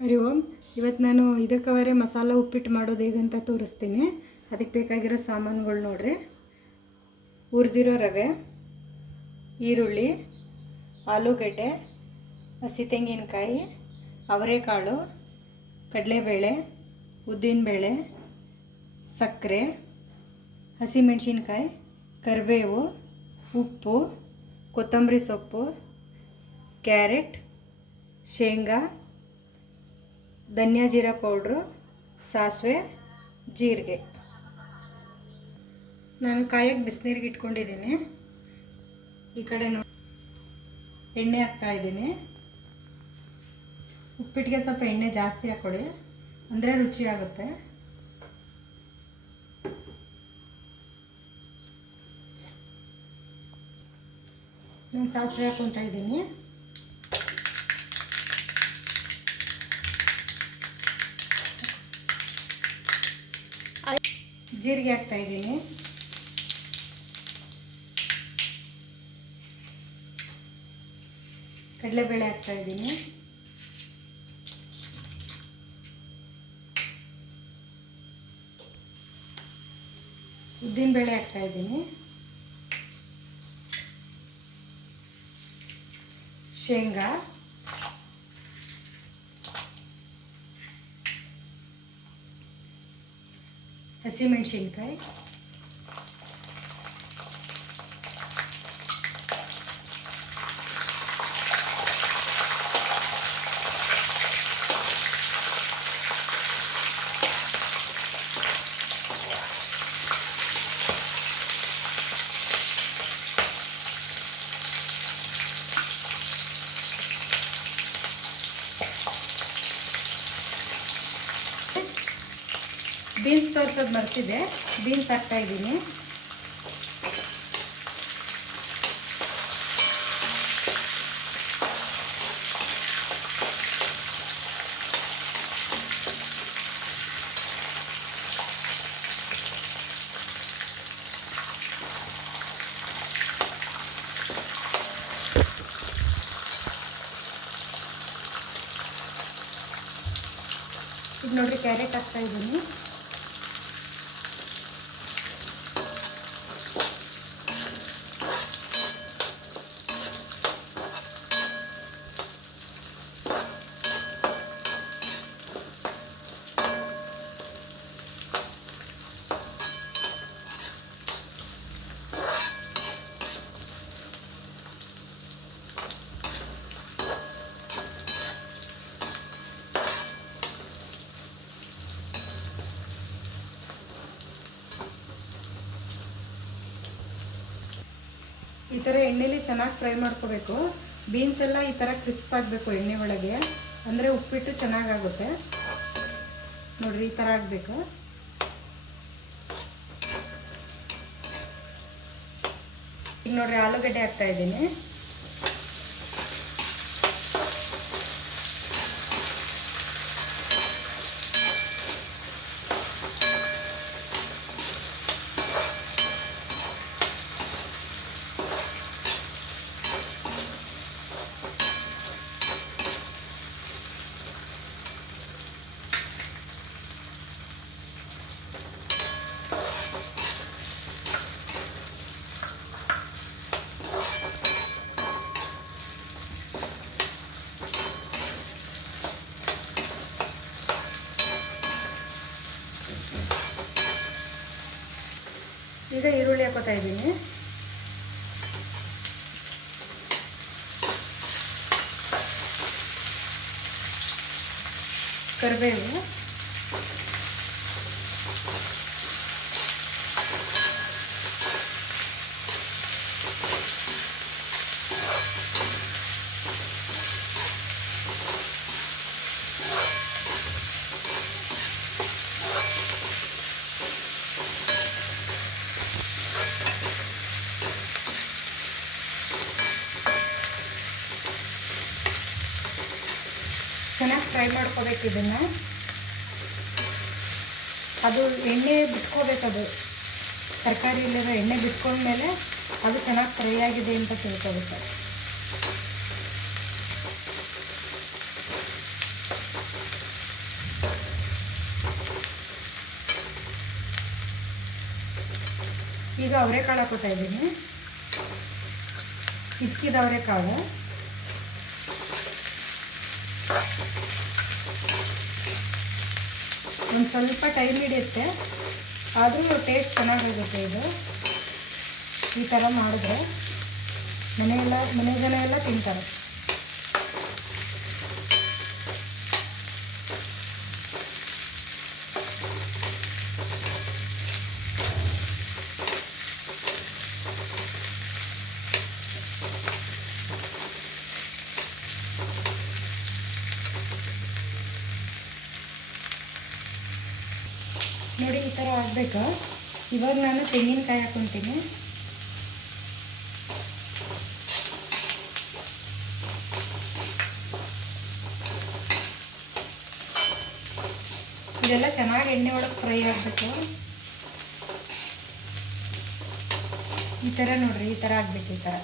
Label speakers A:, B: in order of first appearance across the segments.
A: ಹರಿ ಓಂ. ಇವತ್ತು ನಾನು ಇದಕ್ಕವರೆ ಮಸಾಲ ಉಪ್ಪಿಟ್ಟು ಮಾಡೋದು ಹೇಗಂತ ತೋರಿಸ್ತೀನಿ. ಅದಕ್ಕೆ ಬೇಕಾಗಿರೋ ಸಾಮಾನುಗಳು ನೋಡ್ರಿ. ಹುರಿದಿರೋ ರವೆ, ಈರುಳ್ಳಿ, ಆಲೂಗಡ್ಡೆ, ಹಸಿ ತೆಂಗಿನಕಾಯಿ, ಅವರೆಕಾಳು, ಕಡಲೆಬೇಳೆ, ಉದ್ದಿನಬೇಳೆ, ಸಕ್ಕರೆ, ಹಸಿಮೆಣಸಿನ್ಕಾಯಿ, ಕರಿಬೇವು, ಉಪ್ಪು, ಕೊತ್ತಂಬರಿ ಸೊಪ್ಪು, ಕ್ಯಾರೆಟ್, ಶೇಂಗಾ ಧನಿಯಾ ಜೀರಾ ಪೌಡ್ರು, ಸಾಸಿವೆ, ಜೀರಿಗೆ. ನಾನು ಕಾಯಕ್ಕೆ ಬಿಸಿನೀರಿಗೆ ಇಟ್ಕೊಂಡಿದ್ದೀನಿ. ಈ ಕಡೆ ನೋಡಿ, ಎಣ್ಣೆ ಹಾಕ್ತಾ ಇದ್ದೀನಿ. ಉಪ್ಪಿಟ್ಟಿಗೆ ಸ್ವಲ್ಪ ಎಣ್ಣೆ ಜಾಸ್ತಿ ಹಾಕ್ಕೊಡಿ, ಅಂದರೆ ರುಚಿಯಾಗುತ್ತೆ ನಾನು ಸಾಸಿವೆ ಹಾಕ್ಕೊತಾ ಇದ್ದೀನಿ. ಜೀರಿಗೆ ಹಾಕ್ತಾ ಇದ್ದೀನಿ. ಕಡಲೆಬೇಳೆ ಹಾಕ್ತಾ ಇದ್ದೀನಿ. ಉದ್ದಿನಬೇಳೆ ಹಾಕ್ತಾ ಇದ್ದೀನಿ. ಶೇಂಗಾ. ಹಸಿಮೆಣಸಿನ್ಕಾಯಿ ಬೀನ್ಸ್ ತೋರಿಸೋದು ಮರ್ತಿದೆ ಬೀನ್ಸ್ ಹಾಕ್ತಾ ಇದ್ದೀನಿ. ಈಗ ನೋಡ್ರಿ ಕ್ಯಾರೆಟ್ ಹಾಕ್ತಾ ಇದ್ದೀನಿ. ಥರ ಎಣ್ಣೆಲಿ ಚೆನ್ನಾಗಿ ಫ್ರೈ ಮಾಡ್ಕೋಬೇಕು. ಬೀನ್ಸ್ ಎಲ್ಲ ಈ ಥರ ಕ್ರಿಸ್ಪ್ ಆಗಬೇಕು ಎಣ್ಣೆ ಒಳಗೆ. ಅಂದರೆ ಉಪ್ಪಿಟ್ಟು ಚೆನ್ನಾಗಾಗುತ್ತೆ. ನೋಡ್ರಿ ಈ ಥರ ಆಗಬೇಕು. ಈಗ ನೋಡ್ರಿ ಆಲೂಗಡ್ಡೆ ಹಾಕ್ತಾ ಇದ್ದೀನಿ ಈಗ ಹಾಕೋತಾ ಇದ್ದೀನಿ. ಕರಿಬೇವು. ಚೆನ್ನಾಗಿ ಫ್ರೈ ಮಾಡ್ಕೋಬೇಕು ಇದನ್ನು. ಅದು ಎಣ್ಣೆ ಬಿಟ್ಕೋಬೇಕು ಅದು. ತರಕಾರಿಯಲ್ಲಿರೋ ಎಣ್ಣೆ ಬಿಟ್ಕೊಂಡ್ಮೇಲೆ ಅದು ಚೆನ್ನಾಗಿ ಫ್ರೈ ಆಗಿದೆ ಅಂತ ತಿಳ್ಕೊಬೇಕು ಈಗ ಅವರೆಕಾಳು ಹಾಕೋತಾ ಇದ್ದೀನಿ. ಇಕ್ಕಿದ ಅವರೆಕಾಳು. ಒಂದು ಸ್ವಲ್ಪ ಟೈಮ್ ಹಿಡಿಯುತ್ತೆ. ಆದರೂ ಟೇಸ್ಟ್ ಚೆನ್ನಾಗಿರುತ್ತೆ ಇದು. ಈ ಥರ ಮಾಡಿದ್ರೆ ಮನೆಯೆಲ್ಲ ಮನೆ ಜನ ಎಲ್ಲ ತಿಂತಾರೆ. ನೋಡಿ ಈ ಥರ ಆಗಬೇಕು? ಇವಾಗ ನಾನು ತೆಂಗಿನಕಾಯಿ ಹಾಕೊತೀನಿ ಇದೆಲ್ಲ ಚೆನ್ನಾಗಿ ಎಣ್ಣೆ ಒಳಗೆ ಫ್ರೈ ಆಗಬೇಕು. ಈ ಥರ ನೋಡ್ರಿ, ಈ ಥರ ಆಗಬೇಕು, ಈ ಥರ.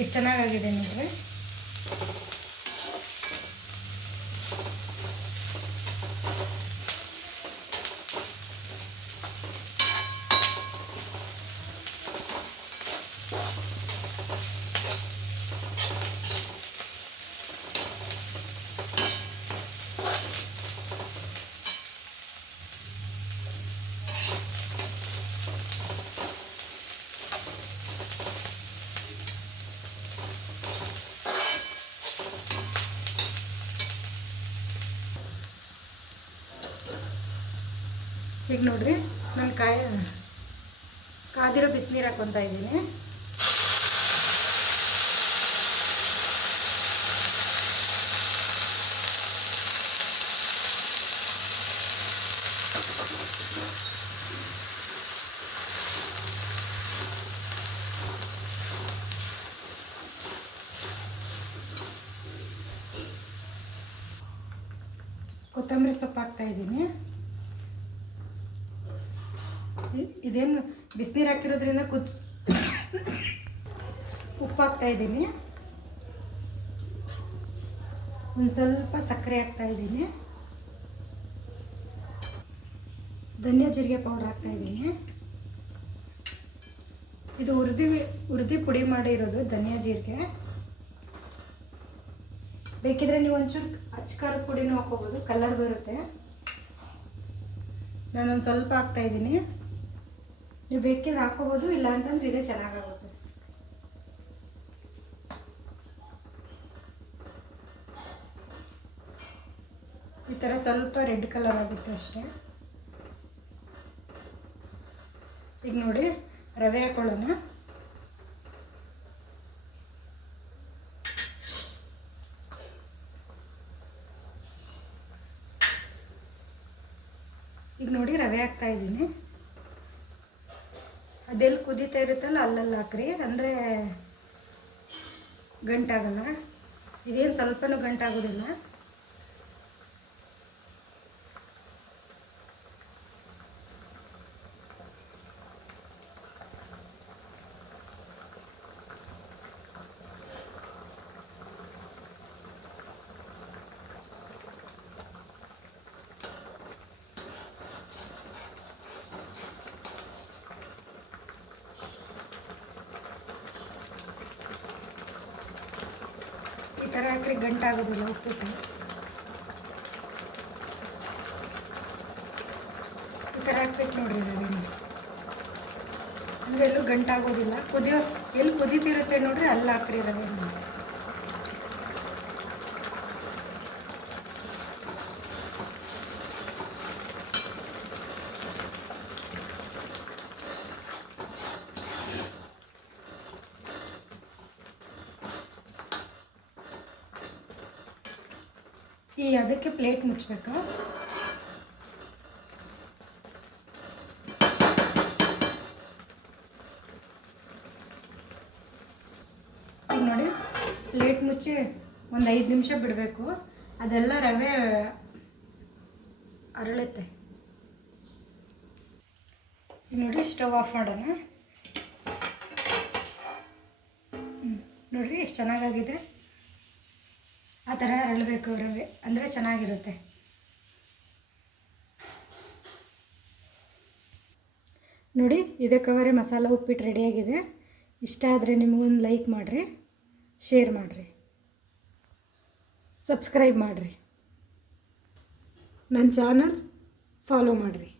A: ಎಷ್ಟು ಚೆನ್ನಾಗಾಗಿದೆ ನೋಡ್ರಿ? ಈಗ ನೋಡ್ರಿ ನಾನು ಕಾಯಿ ಕಾದಿರೋ ಬಿಸಿನೀರು ಹಾಕೊತಾ ಇದ್ದೀನಿ. ಕೊತ್ತಂಬರಿ ಸೊಪ್ಪು ಹಾಕ್ತಾ ಇದ್ದೀನಿ. ಇದೇನು ಬಿಸಿನೀರು ಹಾಕಿರೋದ್ರಿಂದ ಕುದ್ ಉಪ್ಪು ಹಾಕ್ತಾ ಇದ್ದೀನಿ. ಒಂದು ಸ್ವಲ್ಪ ಸಕ್ಕರೆ ಹಾಕ್ತಾ ಇದ್ದೀನಿ. ಧನಿಯಾ ಜೀರಿಗೆ ಪೌಡರ್ ಹಾಕ್ತಾ ಇದ್ದೀನಿ. ಇದು ಹುರಿದಿ ಹುರಿದಿ ಪುಡಿ ಮಾಡಿರೋದು ಧನಿಯಾ ಜೀರಿಗೆ. ಬೇಕಿದ್ರೆ ನೀವು ಒಂಚೂರು ಅಚ್ಚಕಾರದ ಪುಡಿನೂ ಹಾಕೋಬೋದು ಕಲರ್ ಬರುತ್ತೆ. ನಾನೊಂದು ಸ್ವಲ್ಪ ಹಾಕ್ತಾ ಇದ್ದೀನಿ. ನೀವು ಬೇಕಿದ್ರೆ ಹಾಕೋಬೋದು ಇಲ್ಲ ಅಂತಂದ್ರೆ ಇದೇ ಚೆನ್ನಾಗಾಗುತ್ತೆ. ಈ ಥರ ಸ್ವಲ್ಪ ರೆಡ್ ಕಲರ್ ಆಗುತ್ತೆ ಅಷ್ಟೇ. ಈಗ ನೋಡಿ, ರವೆ ಹಾಕೊಳ್ಳೋಣ. ಈಗ ನೋಡಿ ರವೆ ಹಾಕ್ತಾ ಇದ್ದೀನಿ. ಅದೆಲ್ಲಿ ಕುದೀತಾ ಇರುತ್ತಲ್ಲ ಅಲ್ಲಲ್ಲಿ ಹಾಕ್ರಿ. ಅಂದರೆ ಗಂಟಾಗಲ್ಲ. ಇದೇನು ಸ್ವಲ್ಪನೂ ಗಂಟಾಗೋದಿಲ್ಲ. ಥರ ಹಾಕ್ರಿ ಗಂಟಾಗೋದಿಲ್ಲ ಉಪ್ಪಿಟ್ಟು. ಈ ಥರ ಹಾಕ್ಬಿಟ್ಟು ನೋಡ್ರಿ ಅದನ್ನು ಎಲ್ಲೂ ಗಂಟಾಗೋದಿಲ್ಲ. ಕುದಿಯೋ ಎಲ್ಲಿ ಕುದೀತಿರುತ್ತೆ ನೋಡ್ರಿ, ಅಲ್ಲಿ ಹಾಕ್ರಿ ರವೆ ಈ ಅದಕ್ಕೆ ಪ್ಲೇಟ್ ಮುಚ್ಚಬೇಕು? ಈಗ ನೋಡಿ, ಪ್ಲೇಟ್ ಮುಚ್ಚಿ ಒಂದು ಐದು ನಿಮಿಷ ಬಿಡಬೇಕು. ಅದೆಲ್ಲ ರವೆ ಅರಳುತ್ತೆ. ಈಗ ನೋಡಿ, ಸ್ಟವ್ ಆಫ್ ಮಾಡೋಣ. ನೋಡಿರಿ, ಎಷ್ಟು ಚೆನ್ನಾಗಾಗಿದೆ. ಆ ಥರ ಅರಳಬೇಕು ರವೆ ಅಂದರೆ ಚೆನ್ನಾಗಿರುತ್ತೆ. ನೋಡಿ, ಇದೇ ಕವರೆ ಮಸಾಲ ಉಪ್ಪಿಟ್ಟು ರೆಡಿಯಾಗಿದೆ ಇಷ್ಟ ಆದರೆ ನಿಮಗೊಂದು ಲೈಕ್ ಮಾಡಿರಿ ಶೇರ್ ಮಾಡಿರಿ ಸಬ್ಸ್ಕ್ರೈಬ್ ಮಾಡಿರಿ. ನನ್ನ ಚಾನಲ್ಸ್ ಫಾಲೋ ಮಾಡಿರಿ.